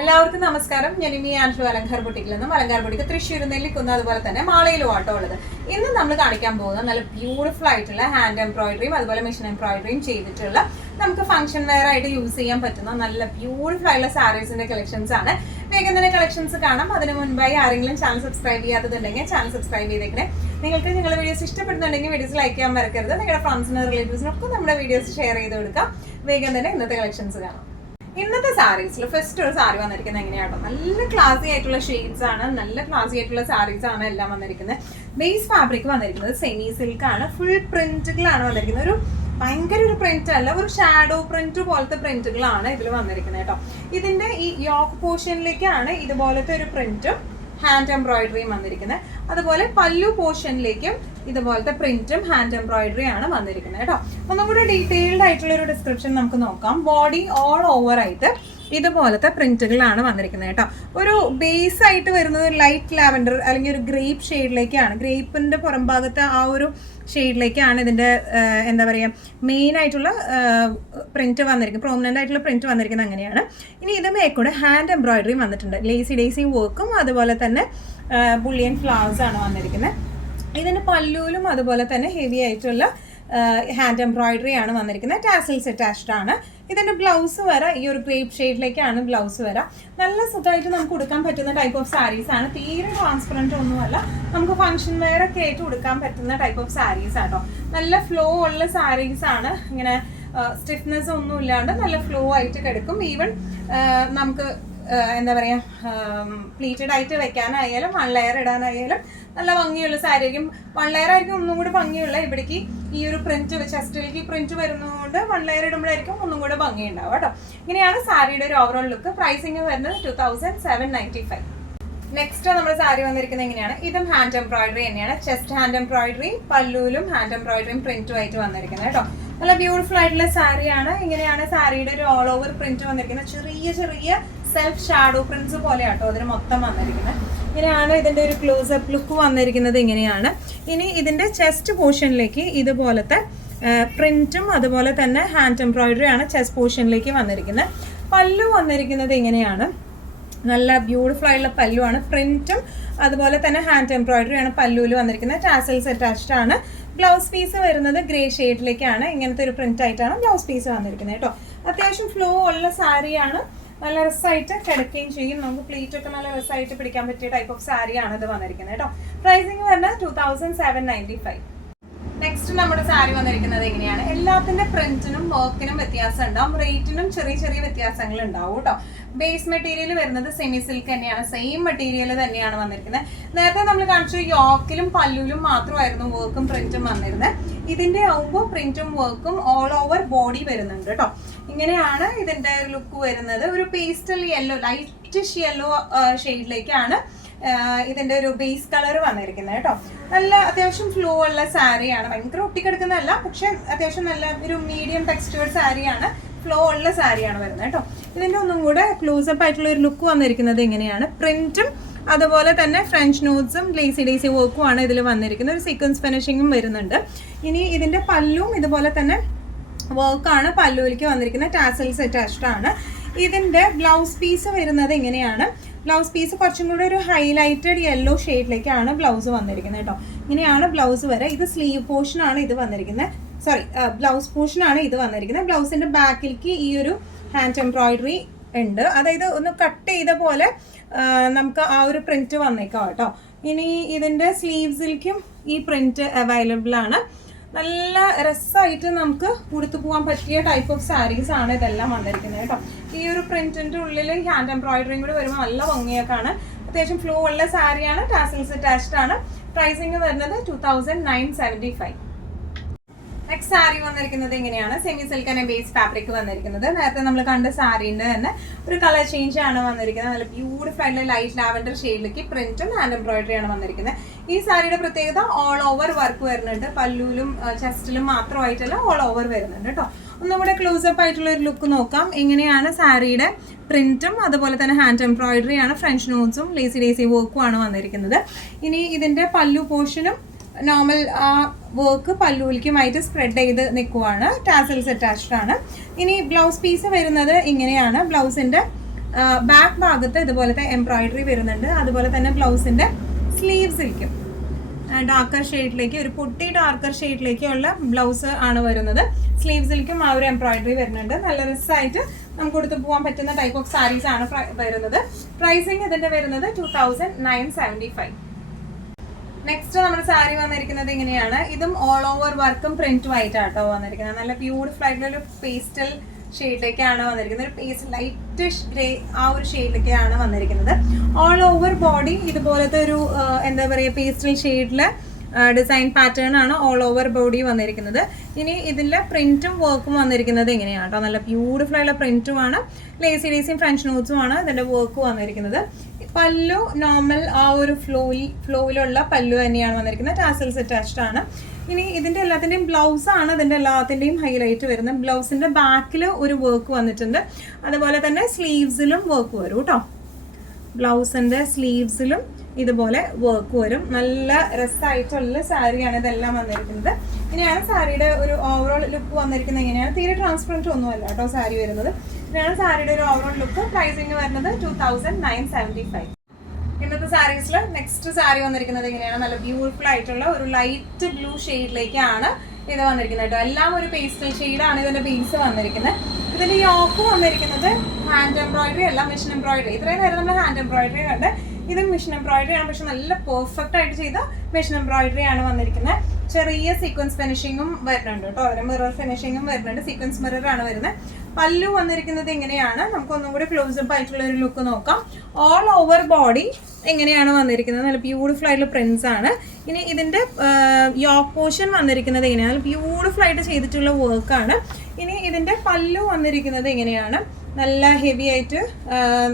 എല്ലാവർക്കും നമസ്കാരം. ഞാൻ ഇനി ആൻഷു അലങ്കാർ ബുട്ടിക്കിൽ നിന്നും അലങ്കാർ ബുട്ടിക്ക് തൃശ്ശൂർ നെല്ലിക്കുന്ന് അതുപോലെ തന്നെ മാളയിലും ആട്ടോ ഉള്ളത്. ഇന്ന് നമ്മൾ കാണിക്കാൻ പോകുന്നത് നല്ല ബ്യൂട്ടിഫുൾ ആയിട്ടുള്ള ഹാൻഡ് എംബ്രോയിഡറിയും അതുപോലെ മെഷീൻ എംബ്രോയിഡറിയും ചെയ്തിട്ടുള്ള നമുക്ക് ഫംഗ്ഷൻ വെയർ ആയിട്ട് യൂസ് ചെയ്യാൻ പറ്റുന്ന നല്ല ബ്യൂട്ടിഫുൾ ആയിട്ടുള്ള സാരീസിന്റെ കളക്ഷൻസ് ആണ്. വേഗം തന്നെ കളക്ഷൻസ് കാണാം. അതിന് മുൻപായി ആരെങ്കിലും ചാനൽ സബ്സ്ക്രൈബ് ചെയ്യാത്തതുണ്ടെങ്കിൽ ചാനൽ സബ്സ്ക്രൈബ് ചെയ്തേക്കണേ. നിങ്ങൾക്ക് നിങ്ങളുടെ വീഡിയോസ് ഇഷ്ടപ്പെടുന്നുണ്ടെങ്കിൽ വീഡിയോസ് ലൈക്ക് ചെയ്യാൻ മറക്കരുത്. നിങ്ങളുടെ ഫ്രണ്ട്സിനും റിലേറ്റീവ്സിനൊക്കെ നമ്മുടെ വീഡിയോസ് ഷെയർ ചെയ്ത് കൊടുക്കാം. വേഗം തന്നെ ഇന്നത്തെ കളക്ഷൻസ് കാണാം. ഇന്നത്തെ സാരീസിൽ ഫസ്റ്റ് ഒരു സാരി വന്നിരിക്കുന്നത് എങ്ങനെയാണോ, നല്ല ക്ലാസി ആയിട്ടുള്ള ഷെയ്ഡ്സ് ആണ്, നല്ല ക്ലാസി ആയിട്ടുള്ള സാരീസ് ആണ് എല്ലാം വന്നിരിക്കുന്നത്. ബേസ് ഫാബ്രിക് വന്നിരിക്കുന്നത് സെമി സിൽക്ക് ആണ്, ഫുൾ പ്രിന്റുകളാണ് വന്നിരിക്കുന്നത്. ഒരു ഭയങ്കര ഒരു പ്രിന്റ് അല്ല, ഒരു ഷാഡോ പ്രിന്റ് പോലത്തെ പ്രിന്റുകളാണ് ഇതിൽ വന്നിരിക്കുന്നത് കേട്ടോ. ഇതിന്റെ ഈ യോക്ക് പോർഷനിലേക്കാണ് ഇതുപോലത്തെ ഒരു പ്രിന്റും ഹാൻഡ് എംബ്രോയിഡറിയും വന്നിരിക്കുന്നത്. അതുപോലെ പല്ലു പോർഷനിലേക്കും ഇതുപോലത്തെ പ്രിന്റും ഹാൻഡ് എംബ്രോയിഡറി ആണ് വന്നിരിക്കുന്നത് കേട്ടോ. ഒന്നും കൂടി ഡീറ്റെയിൽഡ് ആയിട്ടുള്ള ഒരു ഡിസ്ക്രിപ്ഷൻ നമുക്ക് നോക്കാം. ബോഡി ഓൾ ഓവർ ആയിട്ട് ഇതുപോലത്തെ പ്രിന്റുകളാണ് വന്നിരിക്കുന്നത് കേട്ടോ. ഒരു ബേസ് ആയിട്ട് വരുന്നത് ലൈറ്റ് ലാവൻഡർ അല്ലെങ്കിൽ ഒരു ഗ്രേപ്പ് ഷെയ്ഡിലേക്കാണ്. ഗ്രേപ്പിന്റെ പുറം ഭാഗത്ത് ആ ഒരു ഷെയ്ഡിലേക്കാണ് ഇതിന്റെ എന്താ പറയുക മെയിൻ ആയിട്ടുള്ള പ്രിന്റ് വന്നിരിക്കുന്നത്, പ്രോമിനന്റ് ആയിട്ടുള്ള പ്രിന്റ് വന്നിരിക്കുന്നത് അങ്ങനെയാണ്. ഇനി ഇത് മേക്കൂടെ ഹാൻഡ് എംബ്രോയിഡറി വന്നിട്ടുണ്ട്. ഡേസി വർക്കും അതുപോലെ തന്നെ ബുള്ളിയൻ ഫ്ലവേഴ്സ് ആണ് വന്നിരിക്കുന്നത്. ഇതിന്റെ പല്ലുവിലും അതുപോലെ തന്നെ ഹെവി ആയിട്ടുള്ള ഹാൻഡ് എംബ്രോയിഡറി ആണ് വന്നിരിക്കുന്നത്. ടാസൽസ് അറ്റാച്ച്ഡ് ആണ്. ഇതിന്റെ ബ്ലൗസ് വരെ ഈ ഒരു ഗ്രേപ്പ് ഷെയ്ഡിലേക്കാണ് ബ്ലൗസ് വരെ. നല്ല സുഖമായിട്ട് നമുക്ക് കൊടുക്കാൻ പറ്റുന്ന ടൈപ്പ് ഓഫ് സാരീസ് ആണ്. തീരെ ട്രാൻസ്പെറൻറ്റ് ഒന്നുമല്ല, നമുക്ക് ഫംഗ്ഷൻ വെയർ ഒക്കെ ആയിട്ട് കൊടുക്കാൻ പറ്റുന്ന ടൈപ്പ് ഓഫ് സാരീസ് ആട്ടോ. നല്ല ഫ്ലോ ഉള്ള സാരീസ് ആണ്. ഇങ്ങനെ സ്റ്റിഫ്നെസ് ഒന്നും ഇല്ലാണ്ട് നല്ല ഫ്ലോ ആയിട്ട് കിടക്കും. ഈവൻ നമുക്ക് എന്താ പറയുക പ്ലീറ്റഡ് ആയിട്ട് വെക്കാനായാലും വൺ ലെയർ ഇടാനായാലും നല്ല ഭംഗിയുള്ള സാരി ആയിരിക്കും. വൺ ലെയർ ആയിരിക്കും ഒന്നും കൂടി ഭംഗിയുള്ള. ഇവിടേക്ക് ഈ ഒരു പ്രിന്റ് ചെസ്റ്റിലേക്ക് പ്രിന്റ് വരുന്നതുകൊണ്ട് വൺ ലെയർ ഇടുമ്പോഴായിരിക്കും ഒന്നും കൂടെ ഭംഗി ഉണ്ടാവും കേട്ടോ. ഇങ്ങനെയാണ് സാരിയുടെ ഒരു ഓവറോൾ ലുക്ക്. പ്രൈസിങ് വരുന്നത് 2795. നെക്സ്റ്റ് നമ്മുടെ സാരി വന്നിരിക്കുന്നത് എങ്ങനെയാണ്, ഇതും ഹാൻഡ് എംബ്രോയിഡറി തന്നെയാണ്. ചെസ്റ്റ് ഹാൻഡ് എംബ്രോയിഡറി, പല്ലുവിലും ഹാൻഡ് എംബ്രോയിഡറിയും പ്രിന്റും ആയിട്ട് വന്നിരിക്കുന്നത് കേട്ടോ. നല്ല ബ്യൂട്ടിഫുൾ ആയിട്ടുള്ള സാരിയാണ്. ഇങ്ങനെയാണ് സാരിയുടെ ഒരു ഓൾ ഓവർ പ്രിന്റ് വന്നിരിക്കുന്നത്. ചെറിയ ചെറിയ സെൽഫ് ഷാഡോ പ്രിന്റ്സ് പോലെ ആട്ടോ അതിന് മൊത്തം വന്നിരിക്കുന്നത്. ഇങ്ങനെയാണ് ഇതിന്റെ ഒരു ക്ലോസപ്പ് ലുക്ക് വന്നിരിക്കുന്നത്. ഇങ്ങനെയാണ്. ഇനി ഇതിന്റെ ചെസ്റ്റ് പോർഷനിലേക്ക് ഇതുപോലത്തെ പ്രിന്റും അതുപോലെ തന്നെ ഹാൻഡ് എംബ്രോയിഡറി ആണ് ചെസ്റ്റ് പോർഷനിലേക്ക് വന്നിരിക്കുന്നത്. പല്ലു വന്നിരിക്കുന്നത് ഇങ്ങനെയാണ്. നല്ല ബ്യൂട്ടിഫുൾ ആയിട്ടുള്ള പല്ലുവാണ്. പ്രിന്റും അതുപോലെ തന്നെ ഹാൻഡ് എംബ്രോയിഡറി ആണ് പല്ലുവിൽ വന്നിരിക്കുന്നത്. ടാസൽസ് അറ്റാച്ച്ഡ് ആണ്. ബ്ലൗസ് പീസ് വരുന്നത് ഗ്രേ ഷെയ്ഡിലേക്കാണ്. ഇങ്ങനത്തെ ഒരു പ്രിന്റ് ആയിട്ടാണ് ബ്ലൗസ് പീസ് വന്നിരിക്കുന്നത് കേട്ടോ. അത്യാവശ്യം ഫ്ലോ ഉള്ള സാരിയാണ്. നല്ല രസമായിട്ട് കിടക്കുകയും ചെയ്യും. നമുക്ക് പ്ലീറ്റ് ഒക്കെ നല്ല രസമായിട്ട് പിടിക്കാൻ പറ്റിയ ടൈപ്പ് ഓഫ് സാരിയാണ് ഇത് വന്നിരിക്കുന്നത് കേട്ടോ. പ്രൈസിങ് വരുന്നത് 2795. നെക്സ്റ്റ് നമ്മുടെ സാരി വന്നിരിക്കുന്നത് എങ്ങനെയാണ്, എല്ലാത്തിന്റെ പ്രിന്റിനും വർക്കിനും വ്യത്യാസം ഉണ്ടാവും, റേറ്റിനും ചെറിയ ചെറിയ വ്യത്യാസങ്ങൾ ഉണ്ടാവും കേട്ടോ. ബേസ് മെറ്റീരിയൽ വരുന്നത് സെമി സിൽക്ക് തന്നെയാണ്. സെയിം മെറ്റീരിയൽ തന്നെയാണ് വന്നിരിക്കുന്നത്. നേരത്തെ നമ്മൾ കാണിച്ചു യോക്കിലും പല്ലുവിലും മാത്രമായിരുന്നു വർക്കും പ്രിന്റും വന്നിരുന്നത്. ഇതിന്റെ ആവുമ്പോൾ പ്രിന്റും വർക്കും ഓൾ ഓവർ ബോഡി വരുന്നുണ്ട് കേട്ടോ. ഇങ്ങനെയാണ് ഇതിന്റെ ലുക്ക് വരുന്നത്. ഒരു പേസ്റ്റൽ യെല്ലോ, ലൈറ്റിഷ് യെല്ലോ ഷെയ്ഡിലേക്കാണ് ഇതിന്റെ ഒരു ബേസ് കളർ വന്നിരിക്കുന്നത് കേട്ടോ. നല്ല അത്യാവശ്യം ഫ്ലോ ഉള്ള സാരിയാണ്. ഭയങ്കര ഒട്ടിക്കെടുക്കുന്നതല്ല, പക്ഷെ അത്യാവശ്യം നല്ല ഒരു മീഡിയം ടെക്സ്ചേർഡ് സാരിയാണ്. ഫ്ലോ ഉള്ള സാരിയാണ് വരുന്നത് കേട്ടോ. ഇതിന്റെ ഒന്നും കൂടെ ക്ലോസപ്പ് ആയിട്ടുള്ള ഒരു ലുക്ക് വന്നിരിക്കുന്നത് ഇങ്ങനെയാണ്. പ്രിന്റും അതുപോലെ തന്നെ ഫ്രഞ്ച് നോട്ട്സും ഡേസി വർക്കും ആണ് ഇതിൽ വന്നിരിക്കുന്നത്. ഒരു സീക്വൻസ് ഫിനിഷിങ്ങും വരുന്നുണ്ട്. ഇനി ഇതിന്റെ പല്ലും ഇതുപോലെ തന്നെ വർക്കാണ് പല്ലുവിലേക്ക് വന്നിരിക്കുന്നത്. ടാസൽസ് അറ്റാച്ച്ഡ് ആണ്. ഇതിന്റെ ബ്ലൗസ് പീസ് വരുന്നത് ഇങ്ങനെയാണ്. ബ്ലൗസ് പീസ് കുറച്ചും കൂടെ ഒരു ഹൈലൈറ്റഡ് യെല്ലോ ഷെയ്ഡിലേക്കാണ് ബ്ലൗസ് വന്നിരിക്കുന്നത് കേട്ടോ. ഇങ്ങനെയാണ് ബ്ലൗസ് വരെ. ഇത് സ്ലീവ് പോർഷൻ ആണ് ഇത് വന്നിരിക്കുന്നത്. ബ്ലൗസ് പോർഷൻ ആണ് ഇത് വന്നിരിക്കുന്നത്. ബ്ലൗസിന്റെ ബാക്കിലേക്ക് ഈ ഒരു ഹാൻഡ് എംബ്രോയിഡറി ഉണ്ട്. അതായത് ഒന്ന് കട്ട് ചെയ്ത പോലെ നമുക്ക് ആ ഒരു പ്രിന്റ് വന്നേക്കാം കേട്ടോ. ഇനി ഇതിന്റെ സ്ലീവ്സിലേക്കും ഈ പ്രിന്റ് അവൈലബിൾ ആണ്. നല്ല രസമായിട്ട് നമുക്ക് ഉടുത്തു പോകാൻ പറ്റിയ ടൈപ്പ് ഓഫ് സാരീസ് ആണ് ഇതെല്ലാം വന്നിരിക്കുന്നത് കേട്ടോ. ഈ ഒരു പ്രിന്റിന്റെ ഉള്ളിൽ ഹാൻഡ് എംബ്രോയിഡറിയും കൂടി വരുമ്പോൾ നല്ല ഭംഗിയൊക്കെയാണ്. അത്യാവശ്യം ഫ്ലോ ഉള്ള സാരിയാണ്. ടാസൽസ് അറ്റാച്ച്ഡ് ആണ്. പ്രൈസിങ് വരുന്നത് 2975. നെക്സ്റ്റ് സാരി വന്നിരിക്കുന്നത് എങ്ങനെയാണ്, സെമി സിൽക്ക് തന്നെ ബേസ് ഫാബ്രിക് വന്നിരിക്കുന്നത്. നേരത്തെ നമ്മൾ കണ്ട സാരീന്റെ തന്നെ ഒരു കളർ ചേഞ്ച് ആണ് വന്നിരിക്കുന്നത്. നല്ല ബ്യൂട്ടിഫുൾ ആയിട്ടുള്ള ലൈറ്റ് ലാവൻഡർ ഷെയ്ഡിലേക്ക് പ്രിന്റും ഹാൻഡ് എംബ്രോയിഡറി ആണ് വന്നിരിക്കുന്നത്. ഈ സാരിയുടെ പ്രത്യേകത ഓൾ ഓവർ വർക്ക് വരുന്നുണ്ട്. പല്ലുവിലും ചെസ്റ്റിലും മാത്രമായിട്ടല്ല, ഓൾ ഓവർ വരുന്നുണ്ട് കേട്ടോ. ഒന്നും കൂടെ ക്ലോസപ്പ് ആയിട്ടുള്ള ഒരു ലുക്ക് നോക്കാം. എങ്ങനെയാണ് സാരിയുടെ പ്രിന്റും അതുപോലെ തന്നെ ഹാൻഡ് എംബ്രോയിഡറി ആണ്. ഫ്രഞ്ച് നോട്ട്സും ഡേസി വർക്കും ആണ് വന്നിരിക്കുന്നത്. ഇനി ഇതിന്റെ പല്ലു പോർഷനും നോർമൽ വർക്ക് പല്ലുവിലേക്കുമായിട്ട് സ്പ്രെഡ് ചെയ്ത് നിൽക്കുവാണ്. ടാസൽസ് അറ്റാച്ച്ഡ് ആണ്. ഇനി ബ്ലൗസ് പീസ് വരുന്നത് ഇങ്ങനെയാണ്. ബ്ലൗസിന്റെ ബാക്ക് ഭാഗത്ത് ഇതുപോലത്തെ എംബ്രോയിഡറി വരുന്നുണ്ട്. അതുപോലെ തന്നെ ബ്ലൗസിന്റെ സ്ലീവ്സിലേക്കും ഡാർക്കർ ഷെയ്ഡിലേക്ക്, ഒരു പൊട്ടി ഡാർക്കർ ഷെയ്ഡിലേക്കുള്ള ബ്ലൗസ് ആണ് വരുന്നത്. സ്ലീവ്സിലേക്കും ആ ഒരു എംബ്രോയിഡറി വരുന്നുണ്ട്. നല്ല റിച്ചായിട്ട് നമുക്ക് കൊടുത്ത് പോകാൻ പറ്റുന്ന ടൈപ്പ് ഓഫ് സാരീസ് ആണ് വരുന്നത്. പ്രൈസിങ് ഇതിന്റെ വരുന്നത് 2975. നെക്സ്റ്റ് നമ്മുടെ സാരി വന്നിരിക്കുന്നത് ഇങ്ങനെയാണ്. ഇതും ഓൾ ഓവർ വർക്കും പ്രിന്റും ആയിട്ടാട്ടോ വന്നിരിക്കുന്നത്. നല്ല ബ്യൂട്ടിഫുൾ ആയിട്ടുള്ള ഒരു പേസ്റ്റൽ ഷെയ്ഡിലേക്കാണ് വന്നിരിക്കുന്നത്. ഒരു പേസ്റ്റ് ലൈറ്റിഷ് ഗ്രേ ആ ഒരു ഷെയ്ഡിലേക്കാണ് വന്നിരിക്കുന്നത്. ഓൾ ഓവർ ബോഡി ഇതുപോലത്തെ ഒരു എന്താ പറയുക പേസ്റ്റൽ ഷെയ്ഡില് ഡിസൈൻ പാറ്റേൺ ആണ് ഓൾ ഓവർ ബോഡി വന്നിരിക്കുന്നത്. ഇനി ഇതിന്റെ പ്രിന്റും വർക്കും വന്നിരിക്കുന്നത് എങ്ങനെയാണ് കേട്ടോ. നല്ല ബ്യൂട്ടിഫുൾ ആയിട്ടുള്ള പ്രിന്റും ആണ്, ലേസിയും ഫ്രഞ്ച് നോട്ട്സും ആണ് ഇതിന്റെ വർക്ക് വന്നിരിക്കുന്നത്. പല്ലു നോർമൽ ആ ഒരു ഫ്ലോയിലുള്ള പല്ലു തന്നെയാണ് വന്നിരിക്കുന്നത്. ടാസൽസ് അറ്റാച്ച്ഡ് ആണ്. ഇനി ഇതിന്റെ എല്ലാത്തിന്റെയും ബ്ലൗസ് ആണ് ഇതിന്റെ എല്ലാത്തിന്റെയും ഹൈലൈറ്റ് വരുന്നത്. ബ്ലൗസിന്റെ ബാക്കിൽ ഒരു വർക്ക് വന്നിട്ടുണ്ട്. അതുപോലെ തന്നെ സ്ലീവ്സിലും വർക്ക് വരും കേട്ടോ. ബ്ലൗസിന്റെ സ്ലീവ്സിലും ഇതുപോലെ വർക്ക് വരും. നല്ല രസമായിട്ടുള്ള സാരിയാണ് ഇതെല്ലാം വന്നിരിക്കുന്നത്. ഇനിയാണ് സാരിയുടെ ഒരു ഓവറോൾ ലുക്ക് വന്നിരിക്കുന്നത് എങ്ങനെയാണ്. തീരെ ട്രാൻസ്പെറൻറ്റ് ഒന്നുമല്ല കേട്ടോ സാരി വരുന്നത്. ഇങ്ങനെയാണ് സാരിയുടെ ഒരു ഓവറോൾ ലുക്ക്. പ്രൈസിങ് വരുന്നത് 2975. ഇന്നത്തെ സാരീസിൽ നെക്സ്റ്റ് സാരി വന്നിരിക്കുന്നത് എങ്ങനെയാണ്. നല്ല ബ്യൂട്ടിഫുൾ ആയിട്ടുള്ള ഒരു ലൈറ്റ് ബ്ലൂ ഷെയ്ഡിലേക്കാണ് ഇത് വന്നിരിക്കുന്നത് കേട്ടോ. എല്ലാം ഒരു പേസ്റ്റൽ ഷെയ്ഡാണ് ഇതിന്റെ ബേസ് വന്നിരിക്കുന്നത്. ഇതിന്റെ യോക്ക് വന്നിരിക്കുന്നത് ഹാൻഡ് എംബ്രോയിഡറി അല്ല, മെഷീൻ എംബ്രോയിഡറി. ഇത്രയും നേരം നമ്മൾ ഹാൻഡ് എംബ്രോയിഡറി കണ്ട്, ഇത് മെഷീൻ എംബ്രോയിഡറി ആണ്. പക്ഷെ നല്ല പെർഫെക്റ്റ് ആയിട്ട് ചെയ്ത മെഷീൻ എംബ്രോയിഡറി ആണ് വന്നിരിക്കുന്നത്. ചെറിയ സീക്വൻസ് ഫിനിഷിങ്ങും വരുന്നുണ്ട് കേട്ടോ. അതിന് മിറർ ഫിനിഷിങ്ങും വരുന്നുണ്ട്. സീക്വൻസ് മിറർ ആണ് വരുന്നത്. പല്ലു വന്നിരിക്കുന്നത് എങ്ങനെയാണ്, നമുക്ക് ഒന്നും കൂടി ക്ലോസപ്പ് ആയിട്ടുള്ള ഒരു ലുക്ക് നോക്കാം. ഓൾ ഓവർ ബോഡി എങ്ങനെയാണ് വന്നിരിക്കുന്നത്. നല്ല ബ്യൂട്ടിഫുൾ ആയിട്ടുള്ള പ്രിന്റ്സ് ആണ്. ഇനി ഇതിന്റെ യോക്ക് പോർഷൻ വന്നിരിക്കുന്നത് എങ്ങനെയാണ്, ബ്യൂട്ടിഫുൾ ആയിട്ട് ചെയ്തിട്ടുള്ള വർക്കാണ്. ഇനി ഇതിന്റെ പല്ലു വന്നിരിക്കുന്നത് എങ്ങനെയാണ്, നല്ല ഹെവി ആയിട്ട്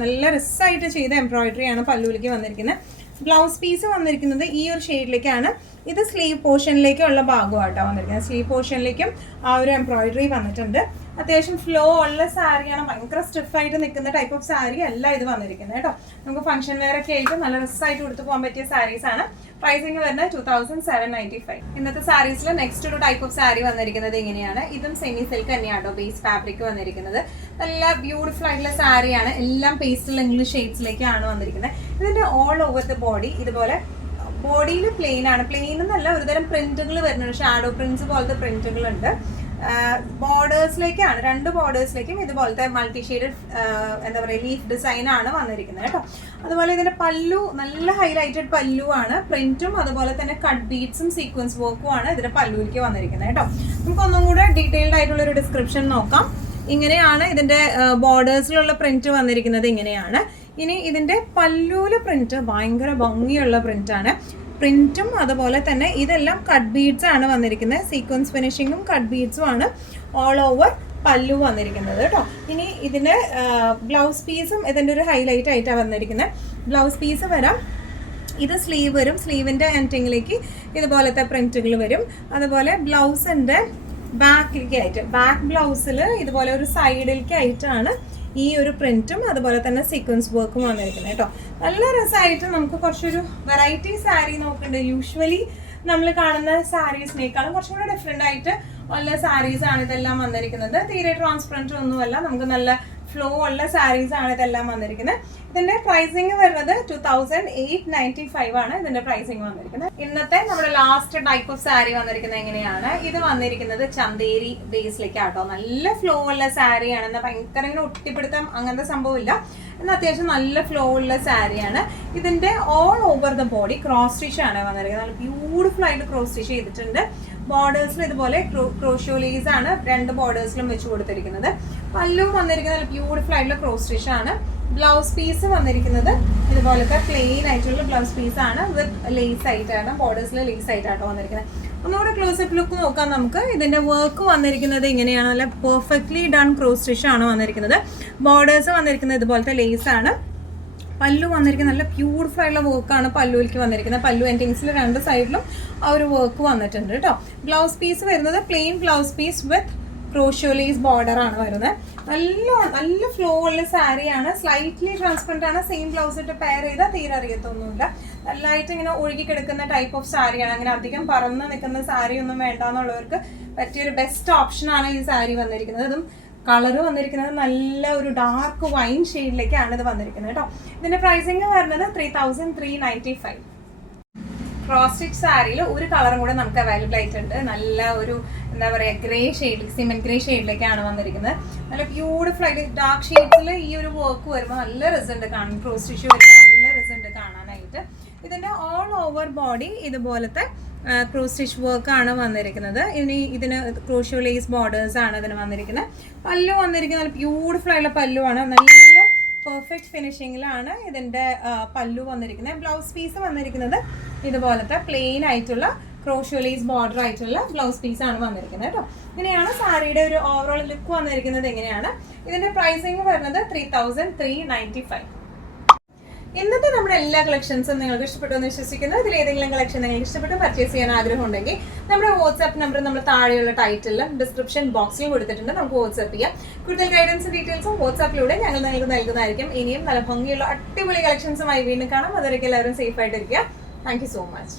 നല്ല റിച്ചായിട്ട് ചെയ്ത എംബ്രോയിഡറി ആണ് പല്ലുവിലേക്ക് വന്നിരിക്കുന്നത്. ബ്ലൗസ് പീസ് വന്നിരിക്കുന്നത് ഈ ഒരു ഷെയ്ഡിലേക്കാണ്. ഇത് സ്ലീവ് പോർഷനിലേക്കുള്ള ഭാഗമായിട്ടോ വന്നിരിക്കുന്നത്. സ്ലീവ് പോർഷനിലേക്കും ആ ഒരു എംബ്രോയിഡറി വന്നിട്ടുണ്ട്. അത്യാവശ്യം ഫ്ലോ ഉള്ള സാരിയാണ്. ഭയങ്കര സ്റ്റിഫായിട്ട് നിൽക്കുന്ന ടൈപ്പ് ഓഫ് സാരി അല്ല ഇത് വന്നിരിക്കുന്നത് കേട്ടോ. നമുക്ക് ഫംഗ്ഷൻ വെയർ ഒക്കെ ആയിട്ട് നല്ല റിച്ചായിട്ട് കൊടുത്തു പോകാൻ പറ്റിയ സാരീസ് ആണ്. പ്രൈസിങ് വരുന്നത് 2795. ഇന്നത്തെ സാരീസിൽ നെക്സ്റ്റ് ഒരു ടൈപ്പ് ഓഫ് സാരി വന്നിരിക്കുന്നത് എങ്ങനെയാണ്. ഇതും സെമി സിൽക്ക് തന്നെയാണോ ബേസ് ഫാബ്രിക് വന്നിരിക്കുന്നത്. നല്ല ബ്യൂട്ടിഫുൾ ആയിട്ടുള്ള സാരിയാണ്. എല്ലാം പേസ്റ്റൽ ഇംഗ്ലീഷ് ഷെയ്ഡ്സിലേക്കാണ് വന്നിരിക്കുന്നത്. ഇതിന്റെ ഓൾ ഓവർ ദ ബോഡി ഇതുപോലെ ബോഡിയിൽ പ്ലെയിൻ ആണ്. പ്ലെയിൻ എന്നല്ല, ഒരുതരം പ്രിന്റുകൾ വരുന്നുണ്ട്. ഷാഡോ പ്രിന്റ്സ് പോലത്തെ പ്രിന്റുകൾ ഉണ്ട്. ബോർഡേഴ്സിലേക്കാണ്, രണ്ട് ബോർഡേഴ്സിലേക്കും ഇതുപോലത്തെ മൾട്ടി ഷെയ്ഡ് എന്താ പറയുക ലീഫ് ഡിസൈൻ ആണ് വന്നിരിക്കുന്നത് കേട്ടോ. അതുപോലെ ഇതിന്റെ പല്ലു നല്ല ഹൈലൈറ്റഡ് പല്ലു ആണ്. പ്രിന്റും അതുപോലെ തന്നെ കട്ട് ബീഡ്സും സീക്വൻസ് വർക്കും ആണ് ഇതിന്റെ പല്ലുവിലേക്ക് വന്നിരിക്കുന്നത് കേട്ടോ. നമുക്ക് ഒന്നും കൂടെ ഡീറ്റെയിൽഡ് ആയിട്ടുള്ള ഒരു ഡിസ്ക്രിപ്ഷൻ നോക്കാം. ഇങ്ങനെയാണ് ഇതിന്റെ ബോർഡേഴ്സിലുള്ള പ്രിന്റ് വന്നിരിക്കുന്നത്. ഇങ്ങനെയാണ്. ഇനി ഇതിന്റെ പല്ലൂല് പ്രിന്റ് ഭയങ്കര ഭംഗിയുള്ള പ്രിന്റ് ആണ്. പ്രിന്റും അതുപോലെ തന്നെ ഇതെല്ലാം കട്ട് ബീഡ്സ് ആണ് വന്നിരിക്കുന്നത്. സീക്വൻസ് ഫിനിഷിങ്ങും കട്ട് ബീഡ്സും ആണ് ഓൾ ഓവർ പല്ലു വന്നിരിക്കുന്നത് കേട്ടോ. ഇനി ഇതിന്റെ ബ്ലൗസ് പീസും ഇതിന്റെ ഒരു ഹൈലൈറ്റ് ആയിട്ടാണ് വന്നിരിക്കുന്നത്. ബ്ലൗസ് പീസ് വരാം. ഇത് സ്ലീവ് വരും. സ്ലീവിന്റെ എൻഡിങ്ങിലേക്ക് ഇതുപോലത്തെ പ്രിന്റുകൾ വരും. അതുപോലെ ബ്ലൗസിന്റെ ബാക്കിലേക്ക് ആയിട്ട്, ബാക്ക് ബ്ലൗസിൽ ഇതുപോലെ ഒരു സൈഡിലേക്ക് ആയിട്ടാണ് ഈ ഒരു പ്രിന്റും അതുപോലെ തന്നെ സീക്വൻസ് വർക്കും വന്നിരിക്കുന്നത് കേട്ടോ. നല്ല രസമായിട്ട് നമുക്ക് കുറച്ചൊരു വെറൈറ്റി സാരി നോക്കുന്നുണ്ട്. യൂഷ്വലി നമ്മൾ കാണുന്ന സാരീസിനേക്കാളും കുറച്ചും കൂടെ ഡിഫറെൻ്റ് ആയിട്ട് ഉള്ള സാരീസ് ആണ് ഇതെല്ലാം വന്നിരിക്കുന്നത്. തീരെ ട്രാൻസ്പെറൻറ്റ് ഒന്നുമല്ല, നമുക്ക് നല്ല ഫ്ലോ ഉള്ള സാരീസ് ആണ് ഇതെല്ലാം വന്നിരിക്കുന്നത്. ഇതിന്റെ പ്രൈസിങ് വരുന്നത് 2895 ആണ് ഇതിന്റെ പ്രൈസിങ് വന്നിരിക്കുന്നത്. ഇന്നത്തെ നമ്മുടെ ലാസ്റ്റ് ടൈപ്പ് ഓഫ് സാരി വന്നിരിക്കുന്നത് എങ്ങനെയാണ്. ഇത് വന്നിരിക്കുന്നത് ചന്തേരി ബേസിലേക്കാട്ടോ. നല്ല ഫ്ലോ ഉള്ള സാരിയാണ്. എന്നാൽ ഭയങ്കര ഇങ്ങനെ ഒട്ടിപ്പിടുത്തം അങ്ങനത്തെ സംഭവമില്ല. എന്നാൽ അത്യാവശ്യം നല്ല ഫ്ലോ ഉള്ള സാരിയാണ്. ഇതിന്റെ all over the body cross stitch ആണ് വന്നിരിക്കുന്നത്. നല്ല ബ്യൂട്ടിഫുൾ ആയിട്ട് ക്രോസ് സ്റ്റിച്ച് ചെയ്തിട്ടുണ്ട്. ബോർഡേഴ്സിൽ ഇതുപോലെ ക്രോഷ്യോ ലേസ് ആണ് രണ്ട് ബോർഡേഴ്സിലും വെച്ച് കൊടുത്തിരിക്കുന്നത്. പല്ലു വന്നിരിക്കുന്നത് ബ്യൂട്ടിഫുൾ ആയിട്ടുള്ള ക്രോസ് സ്റ്റിച്ച് ആണ്. ബ്ലൗസ് പീസ് വന്നിരിക്കുന്നത് ഇതുപോലത്തെ പ്ലെയിൻ ആയിട്ടുള്ള ബ്ലൗസ് പീസ് ആണ് വിത്ത് ലേസ് ആയിട്ടാണ്, ബോർഡേഴ്സിൽ ലേസ് ആയിട്ടാണ് വന്നിരിക്കുന്നത്. ഒന്നുകൂടെ ക്ലോസപ്പ് ലുക്ക് നോക്കാം നമുക്ക്. ഇതിന്റെ വർക്ക് വന്നിരിക്കുന്നത് ഇങ്ങനെയാണ്. നല്ല പെർഫെക്റ്റ്ലി ഡൺ ക്രോസ് സ്റ്റിച്ച് ആണ് വന്നിരിക്കുന്നത്. ബോർഡേഴ്സ് വന്നിരിക്കുന്നത് ഇതുപോലത്തെ ലേസ് ആണ്. പല്ലു വന്നിരിക്കുന്നത് നല്ല ബ്യൂട്ടിഫുൾ ആയിട്ടുള്ള വർക്കാണ് പല്ലുവിലേക്ക് വന്നിരിക്കുന്നത്. പല്ലു എൻഡിങ്സിൽ രണ്ട് സൈഡിലും ആ ഒരു വർക്ക് വന്നിട്ടുണ്ട് കേട്ടോ. ബ്ലൗസ് പീസ് വരുന്നത് പ്ലെയിൻ ബ്ലൗസ് പീസ് വിത്ത് ക്രോഷ്യോ ലേസ് ബോർഡർ ആണ് വരുന്നത്. നല്ല ഫ്ലോ ഉള്ള സാരിയാണ്. സ്ലൈറ്റ്ലി ട്രാൻസ്പെറന്റ് ആണ്. സെയിം ബ്ലൗസ് ഇട്ട് പെയർ ചെയ്താൽ തീരെ അറിയത്തൊന്നുമില്ല. നല്ലതായിട്ട് ഇങ്ങനെ ഒഴുകി കിടക്കുന്ന ടൈപ്പ് ഓഫ് സാരിയാണ്. അങ്ങനെ അധികം പറന്ന് നിൽക്കുന്ന സാരി ഒന്നും വേണ്ട എന്നുള്ളവർക്ക് പറ്റിയൊരു ബെസ്റ്റ് ഓപ്ഷൻ ആണ് ഈ സാരി വന്നിരിക്കുന്നത്. അതും കളറ് വന്നിരിക്കുന്നത് നല്ല ഒരു ഡാർക്ക് വൈൻ ഷെയ്ഡിലേക്കാണ് ഇത് വന്നിരിക്കുന്നത് കേട്ടോ. ഇതിന്റെ പ്രൈസിങ് വരുന്നത് 3395. ക്രോസ് സ്റ്റിച്ച് സാരിയിൽ ഒരു കളറും കൂടെ നമുക്ക് അവൈലബിൾ ആയിട്ടുണ്ട്. നല്ല ഒരു എന്താ പറയുക ഗ്രേ ഷെയ്ഡ്, സിമെന്റ് ഗ്രേ ഷെയ്ഡിലേക്കാണ് വന്നിരിക്കുന്നത്. നല്ല ബ്യൂട്ടിഫുൾ ആയിട്ട് ഡാർക്ക് ഷെയ്ഡ്സിൽ ഈ ഒരു വർക്ക് വരുമ്പോൾ നല്ല റിസൾട്ട് കാണും. ക്രോസ് സ്റ്റിച്ച് വരുമ്പോൾ നല്ല റിസൾട്ട് കാണാനായിട്ട്. ഇതിന്റെ ഓൾ ഓവർ ബോഡി ഇതുപോലത്തെ ക്രോസ് സ്റ്റിച്ച് വർക്ക് ആണ് വന്നിരിക്കുന്നത്. ഇനി ഇതിന് ക്രോഷ്യോ ലേസ് ബോർഡേഴ്സ് ആണ് ഇതിന് വന്നിരിക്കുന്നത്. പല്ലു വന്നിരിക്കുന്നത് നല്ല ബ്യൂട്ടിഫുൾ ആയിട്ടുള്ള പല്ലുവാണ്. നല്ല പെർഫെക്റ്റ് ഫിനിഷിങ്ങിലാണ് ഇതിൻ്റെ പല്ലു വന്നിരിക്കുന്നത്. ബ്ലൗസ് പീസ് വന്നിരിക്കുന്നത് ഇതുപോലത്തെ പ്ലെയിൻ ആയിട്ടുള്ള ക്രോഷ്യോ ലേസ് ബോർഡർ ആയിട്ടുള്ള ബ്ലൗസ് പീസ് ആണ് വന്നിരിക്കുന്നത് കേട്ടോ. ഇങ്ങനെയാണ് സാരിയുടെ ഒരു ഓവറോൾ ലുക്ക് വന്നിരിക്കുന്നത്. എങ്ങനെയാണ് ഇതിന്റെ പ്രൈസിങ് വരുന്നത് 3395. ഇന്നത്തെ നമ്മുടെ എല്ലാ കളക്ഷൻസും നിങ്ങൾക്ക് ഇഷ്ടപ്പെട്ടു എന്ന് വിശ്വസിക്കുന്നു. ഇതിൽ ഏതെങ്കിലും കളക്ഷൻ നിങ്ങൾക്ക് ഇഷ്ടപ്പെട്ട് പർച്ചേസ് ചെയ്യാൻ ആഗ്രഹം ഉണ്ടെങ്കിൽ നമ്മുടെ വാട്സ്ആപ്പ് നമ്പർ നമ്മൾ താഴെയുള്ള ടൈറ്റിലും ഡിസ്ക്രിപ്ഷൻ ബോക്സിലും കൊടുത്തിട്ടുണ്ട്. നമുക്ക് വാട്സ്ആപ്പ് ചെയ്യാം. കൂടുതൽ ഗൈഡൻസും ഡീറ്റെയിൽസും വാട്സ്ആപ്പിലൂടെ ഞങ്ങൾ നിങ്ങൾക്ക് നൽകുന്നതായിരിക്കും. ഇനിയും നല്ല ഭംഗിയുള്ള അടിപൊളി കളക്ഷൻസുമായി വീണ്ടും കാണാം. അതുവരെയ്ക്ക് എല്ലാവരും സേഫ് ആയിട്ടിരിക്കുക. Thank you so much.